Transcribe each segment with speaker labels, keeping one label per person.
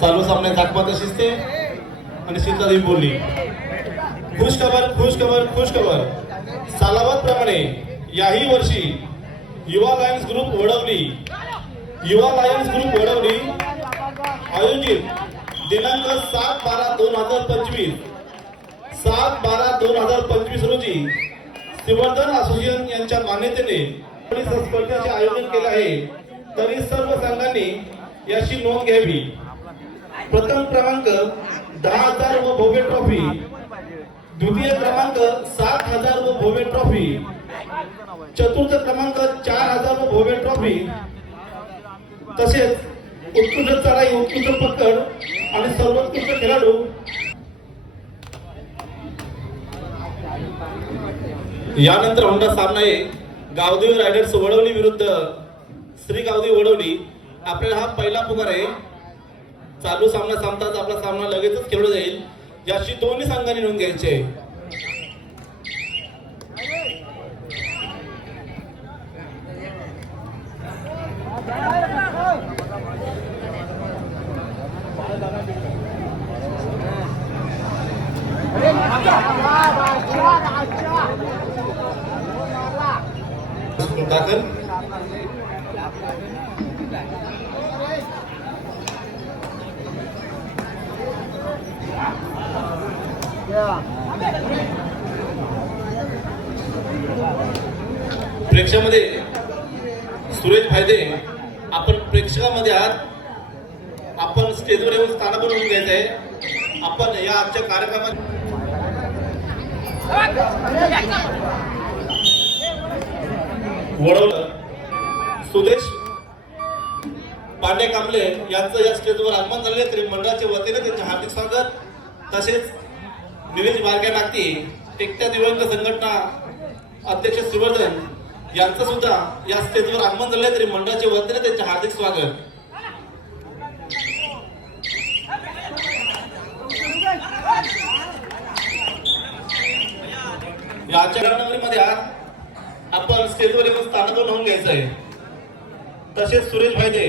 Speaker 1: चालू सामने दाखवत ते. आणि सीतादेवी बोलली. खुश खबर खुश खबर खुश खबर. सालाबाद प्रमाणे याही वर्षी युवा लायन्स ग्रुप ओढवली युवा लायन्स ग्रुप ओढवली आयोजित दिनांक सात बारा दोन हजार पंचवीस. सात बारा दोन हजार पंचवीस रोजी सिवर्धन असोसिएशन यांच्या मान्यतेने स्पर्धेचे आयोजन केले आहे. तरी सर्व संघांनी याची नोंद घ्यावी. प्रथम क्रमांक दहा हजार व भव्य ट्रॉफी द्वितीय क्रमांक सात हजार व भव्य ट्रॉफी चतुर्थ क्रमांक चार हजार व भव्य ट्रॉफी तसेच उत्कृष्ट चढाई उत्कृष्ट पकड आणि सर्वोत्कृष्ट खेळाडू. यानंतर होणारा सामना आहे गावदेवी रायडर्स वडवली विरुद्ध श्री गावदेव वडवली. आपल्याला हा पहिला पुकार आहे. चालू सामना संपताच आपला सामना लगेचच खेळला जाईल. याची दोन्ही संघांनी नोंद घ्यायची आहे. प्रेक्षकामध्ये सुरेश फायदे आपण प्रेक्षकामध्ये आहात. आपण स्टेजवर येऊन स्थान बनवून घ्यायचं आहे. आपण या आजच्या कार्यक्रमात वडवलं. सुदेश पांडे कांबले यांचं या स्टेजवर आगमन झालेले तरी मंडळाच्या वतीने त्यांचे हार्दिक स्वागत. तसेच निलेश बारक्या मागती एकट्या दिव्यांग संघटना अध्यक्ष सुवर्धन यांचं सुद्धा या स्टेजवर आगमन झालंय तरी मंडळाच्या वतीने त्यांचे हार्दिक स्वागत. याच्या घडामोडीमध्ये आज आपण स्टेजवर येऊन स्थानक होऊन घ्यायचं आहे तसेच सुरेश भाईदे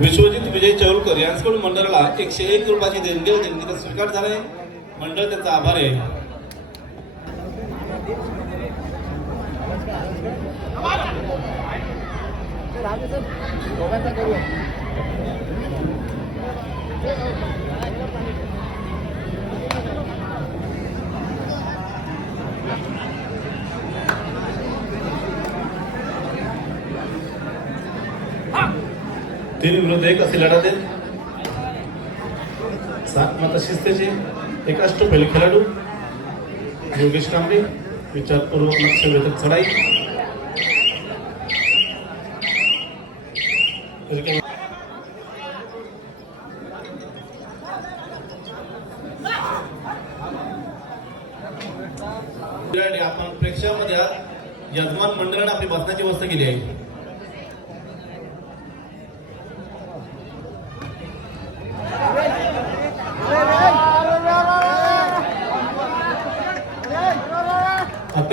Speaker 1: विश्वजित विजय चौलकर यांच्याकडून मंडळाला एकशे एक रुपयाची देणगी देणगीचा स्वीकार झालाय. मंडळ त्यांचा आभार आहे. तीन विरुद्ध एक असे लढा देत सात माता शिस्तेचे एक पहिले खेळाडू. योगेश कांबळे विचारपूर्वक लक्ष वेधक चढाई. आपण प्रेक्षामध्ये यजमान मंडळाने आपली बसण्याची व्यवस्था केली आहे.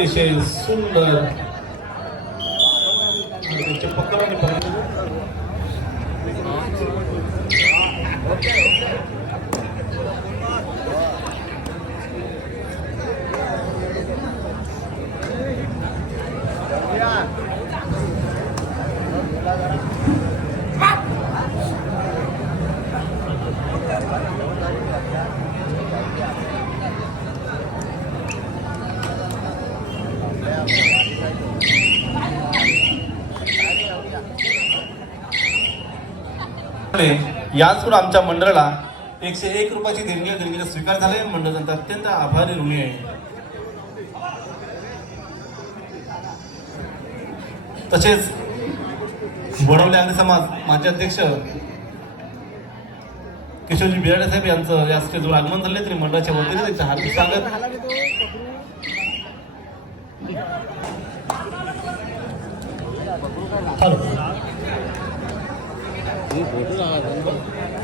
Speaker 1: Ayşe Sundar याचकडून आमच्या मंडळाला एकशे एक रुपयाची देणगी देणगीचा स्वीकार झाले मंडळ त्यांचा अत्यंत आभारी ऋणी आहे. तसेच वडवले आणि समाज माझे अध्यक्ष किशोरजी बिराडे साहेब यांचं या स्टेजवर आगमन झाले तरी मंडळाच्या वतीने त्यांचं हार्दिक स्वागत.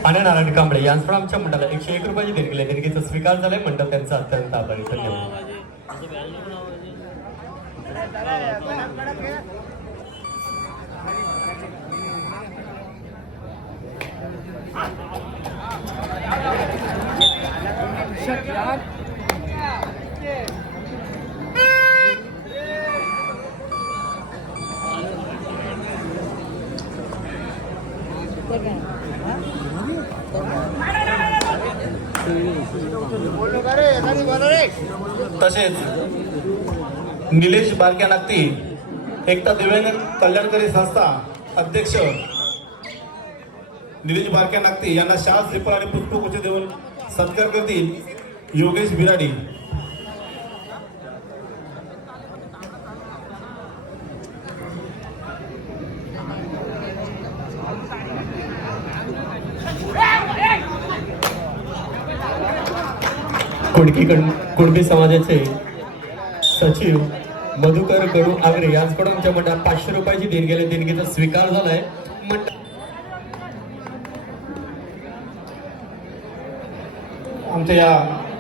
Speaker 2: आणि नारायण कांबळे यांचं आमच्या मंडळाला एकशे एक रुपयाची देणगी आहे. देणगीचा स्वीकार झालाय. मंडळ त्यांचा अत्यंत आभारी. धन्यवाद.
Speaker 1: तसेच निलेश बारक्या नागती एकता दिव्यांग कल्याणकारी संस्था अध्यक्ष निलेश बारक्या नागती यांना शास श्रीफळ आणि पुष्पगुच्छ देऊन सत्कार करतील योगेश बिराडी.
Speaker 2: कुडकीकडून कुणबी समाजाचे सचिव मधुकर गडू आगरे यांच्याकडून आमच्या मंडळात पाचशे रुपयाची देणगी देणगीचा स्वीकार झालाय.
Speaker 1: आमच्या या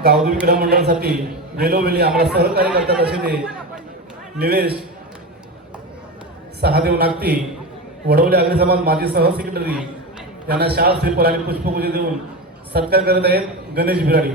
Speaker 1: गावदूर क्रीडा मंडळासाठी वेळोवेळी आम्हाला सहकार्य करतात असे ते निलेश सहादेव नागती वडवले आगरी समाज माजी सह सेक्रेटरी यांना शाळा श्रीफळ आणि पुष्पपूजे देऊन सत्कार करत आहेत गणेश बिराडी.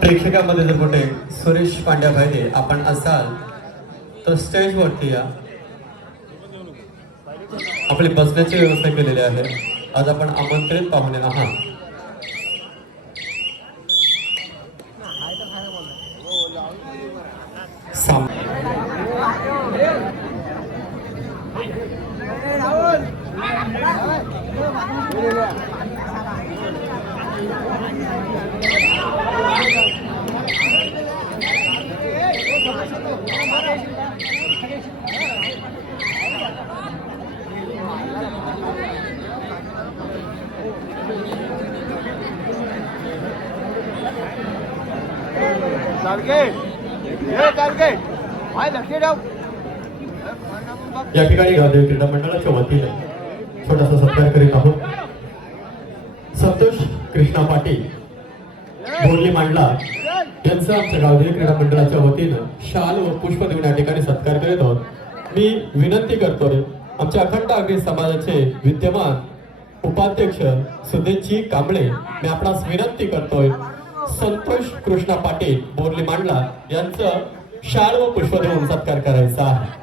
Speaker 2: प्रेक्षकामध्ये जर कुठे सुरेश पांड्या भाईदे आपण असाल तर स्टेजवरती या. आपली बसण्याची व्यवस्था केलेली आहे. आज आपण आमंत्रित पाहुणे आहात. या ठिकाणी गावदेवी क्रीडा मंडळाच्या वतीने छोटासा सत्कार करीत आहोत. संतोष कृष्णा पाटील बोरली मांडला यांचा आमच्या गावदेवी क्रीडा मंडळाच्या वतीनं शाल व पुष्प देऊन या ठिकाणी सत्कार करीत आहोत. मी विनंती करतोय आमच्या अखंड अग्नि समाजाचे विद्यमान उपाध्यक्ष सुदेशजी कांबळे मी आपणास विनंती करतोय संतोष कृष्णा पाटील बोरली मांडला यांचं शाल व पुष्प देऊन सत्कार करायचा आहे.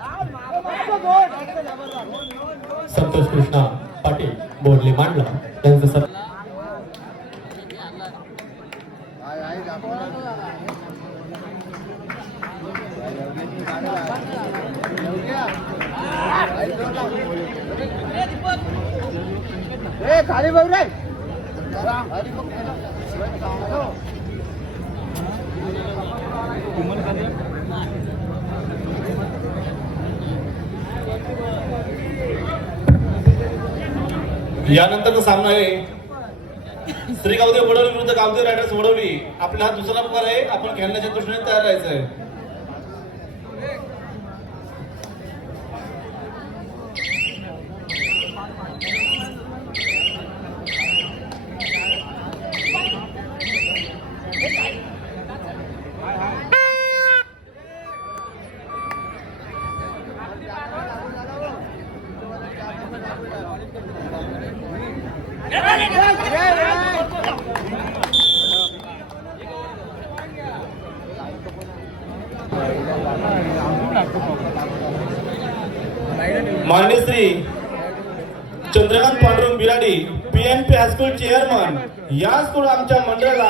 Speaker 2: संतोष कृष्णा पाटील बोरली मांडला. यांचं
Speaker 3: सत खाली बघ रे. खाली
Speaker 1: यानंतरचा सामना आहे. श्री गावदेव वडवली विरुद्ध गावदेव रायडर्स वडवली. आपला हा दुसरा प्रकार आहे. आपण खेळण्याच्या दृष्टीने तयार राहायचं आहे. मान्य Shri Chandrakant Pandurang Biradi PNP high school chairman या स्कूल आमच्या मंडळाला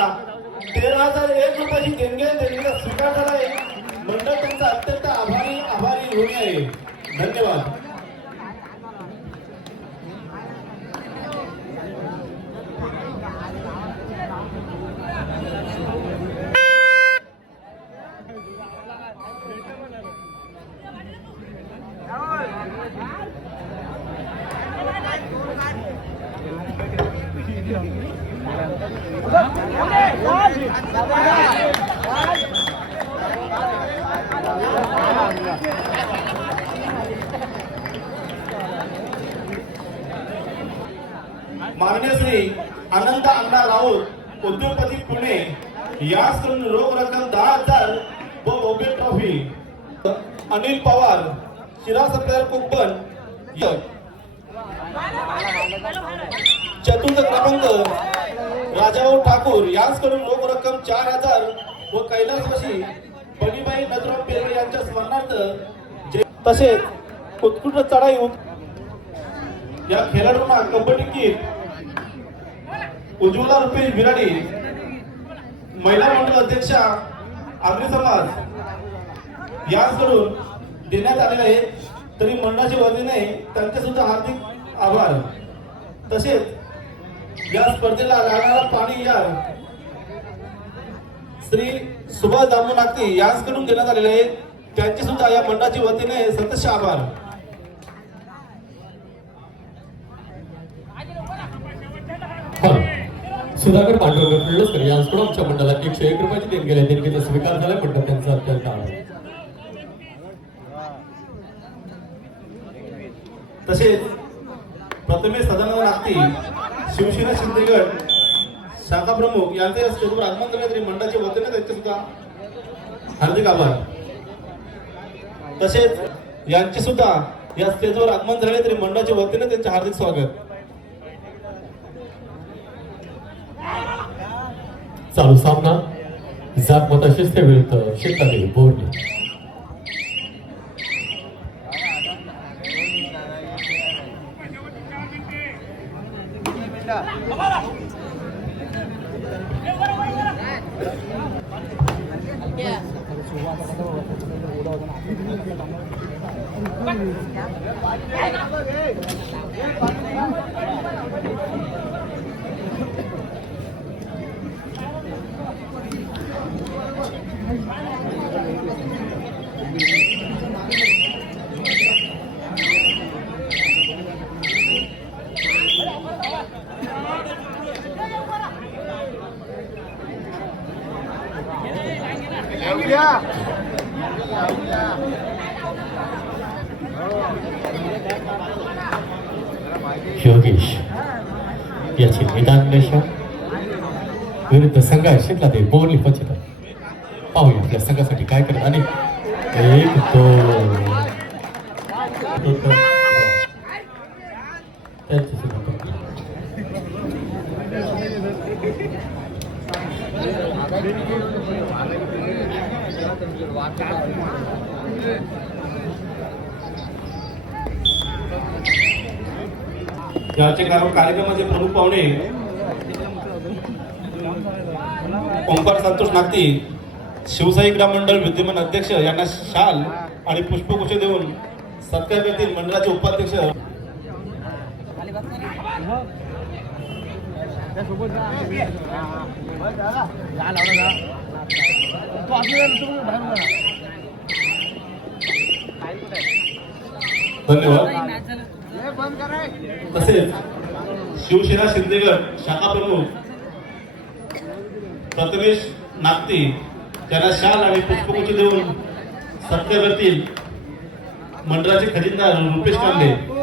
Speaker 1: तेरा हजार एक रुपयाची देणगी देणगीचा स्वीकार झाला आहे मंडळ त्यांचा अत्यंत आभारी आभारी ऋणी आहे. धन्यवाद. आहोत उद्योगपती पुणे याचकडून रोख रक्कम दहा हजार व ओबे ट्रॉफी. अनिल पवार शिरा सप्लायर कुंपण. चतुर्थ क्रमांक राजाभाऊ ठाकूर यांचकडून रोख रक्कम चार हजार व कैलासवासी बनीबाई नथुराम पेरे यांच्या स्मरणार्थ तसेच उत्कृष्ट चढाई या खेळाडूंना कबड्डी किट उज्ज्वला रुपेश बिराडी महिला मंडळ अध्यक्षा आग्री समाज. यांकडून देण्यात आलेले आहे तरी मंडळाच्या वतीने त्यांचे सुद्धा हार्दिक आभार. तसेच या स्पर्धेला लागणारा पाणी या श्री सुभाष दामू नागती यांकडून देण्यात आलेले आहे त्यांचे सुद्धा या मंडळाच्या वतीने सतत आभार.
Speaker 2: सुधाकर पांडुरंग किर्लोस्कर यांच्याकडून आमच्या मंडळात एकशे एक रुपयाची देणगी आहे देणगीचा स्वीकार झाला पण त्यांचा अत्यंत आभार.
Speaker 1: तसेच प्रथमेश सदानंद नागती शिवसेना शिंदेगड शाखा प्रमुख यांचे या स्टेजवर आगमन झाले तरी मंडळाचे वतीने त्यांचे सुद्धा हार्दिक आभार. तसेच यांचे सुद्धा या स्टेजवर आगमन झाले तरी मंडळाच्या वतीने त्यांचे हार्दिक स्वागत.
Speaker 2: चालू सामना. जात शिस्ते विरुद्ध शेतकरी बोर्ड
Speaker 3: या
Speaker 2: योगेश याची निदान रेषा विरुद्ध संघ शिकला ते बोरली पचित पाहूया आपल्या संघासाठी काय करत आणि एक दोन. त्यांची सुद्धा
Speaker 1: याचे कारण कार्यक्रमाचे प्रमुख पाहुणे ओंकार संतोष नागती शिवसाई ग्राम मंडळ विद्यमान अध्यक्ष यांना शाल आणि पुष्पगुच्छ देऊन सत्कार करतील मंडळाचे उपाध्यक्ष. धन्यवाद. तसेच शिवसेना शिंदेगड शाखा प्रमुख प्रथमेश नागती त्यांना शाल आणि पुष्पगुच्छ देऊन सत्कार करतील मंडळाचे खजिनदार रुपेश कांदे